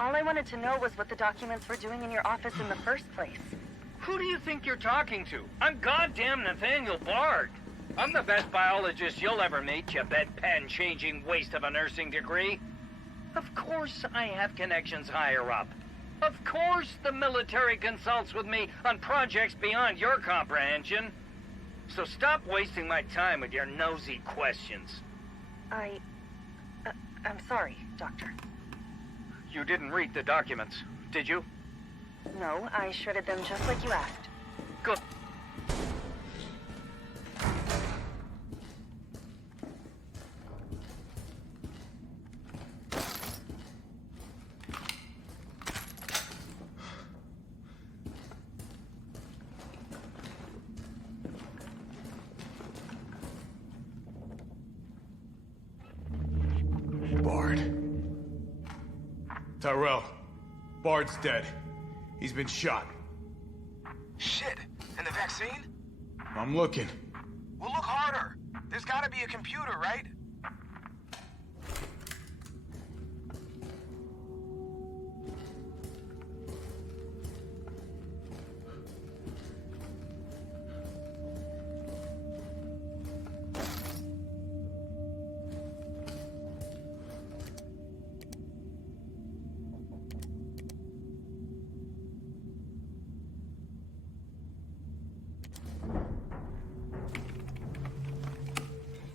All I wanted to know was what the documents were doing in your office in the first place. Who do you think you're talking to? I'm goddamn Nathaniel Bard. I'm the best biologist you'll ever meet, you bedpan-changing waste of a nursing degree. Of course I have connections higher up. Of course the military consults with me on projects beyond your comprehension. So stop wasting my time with your nosy questions. I'm sorry, Doctor. You didn't read the documents, did you? No, I shredded them just like you asked. Good. Bard. Tyrell. Bard's dead. He's been shot. Shit! And the vaccine? I'm looking. Well, look harder. There's gotta be a computer, right?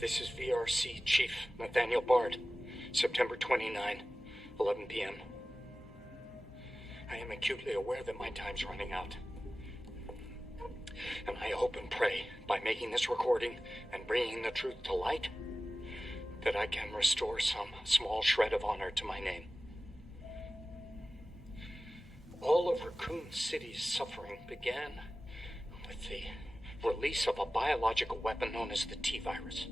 This is VRC Chief Nathaniel Bard, September 29, 11 p.m. I am acutely aware that my time's running out. And I hope and pray, by making this recording and bringing the truth to light, that I can restore some small shred of honor to my name. All of Raccoon City's suffering began with the release of a biological weapon known as the T-virus.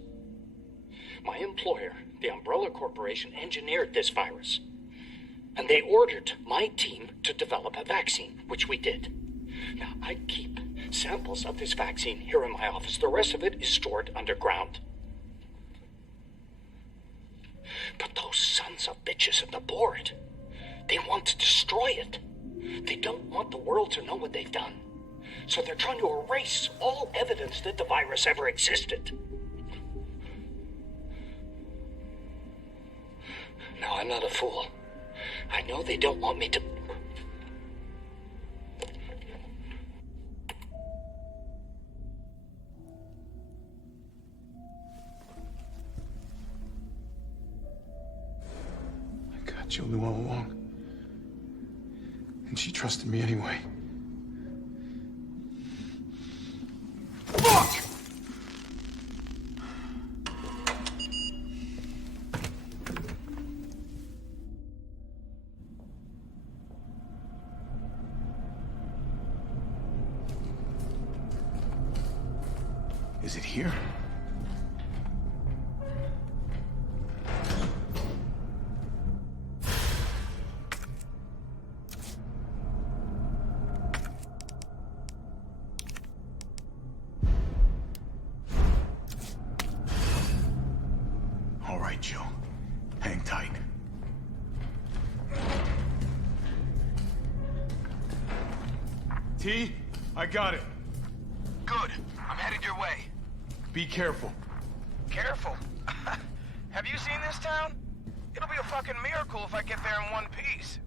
My employer, the Umbrella Corporation, engineered this virus. And they ordered my team to develop a vaccine, which we did. Now, I keep samples of this vaccine here in my office. The rest of it is stored underground. But those sons of bitches at the board, they want to destroy it. They don't want the world to know what they've done. So they're trying to erase all evidence that the virus ever existed. Now, I'm not a fool. I know they don't want me to... I got Julie all along. And she trusted me anyway. Fuck! Is it here? All right, Joe. Hang tight. T, I got it. Good. I'm headed your way. Be careful. Careful. Have you seen this town? It'll be a fucking miracle if I get there in one piece.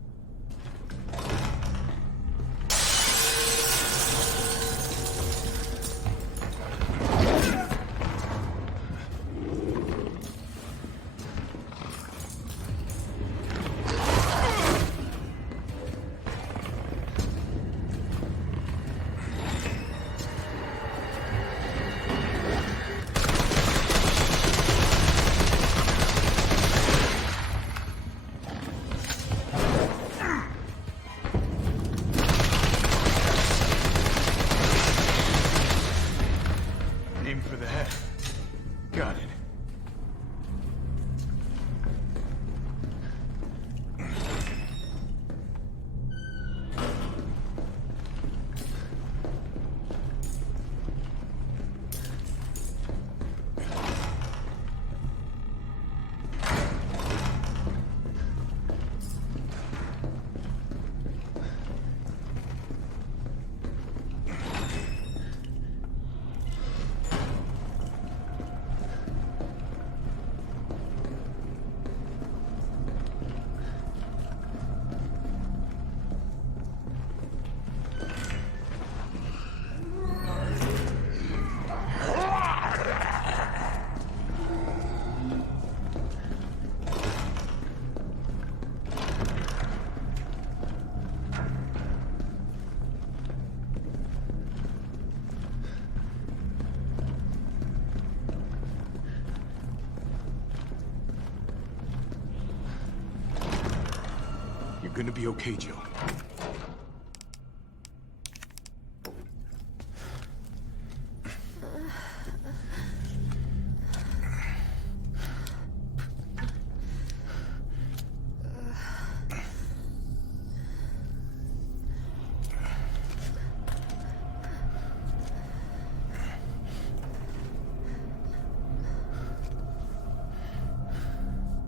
You're gonna be okay, Jill.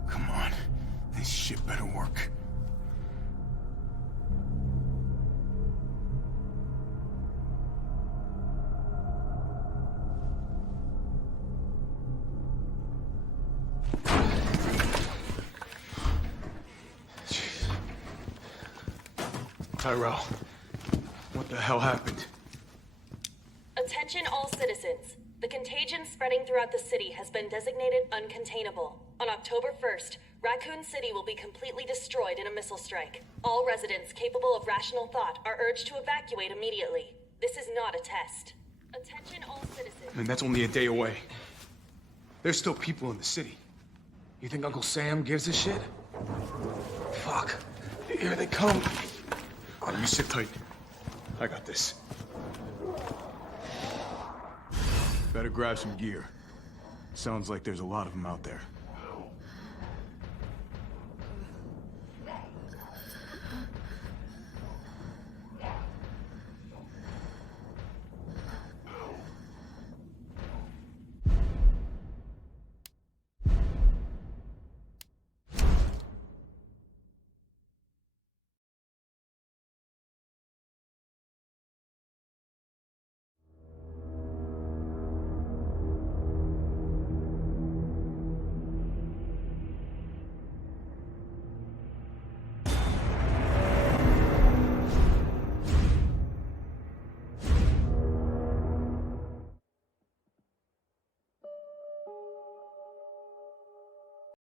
Come on. This shit better work. Tyrell, what the hell happened? Attention all citizens. The contagion spreading throughout the city has been designated uncontainable. On October 1st, Raccoon City will be completely destroyed in a missile strike. All residents capable of rational thought are urged to evacuate immediately. This is not a test. Attention all citizens. I mean, that's only a day away. There's still people in the city. You think Uncle Sam gives a shit? Fuck. Here they come. Oh, you sit tight. I got this. Better grab some gear. Sounds like there's a lot of them out there.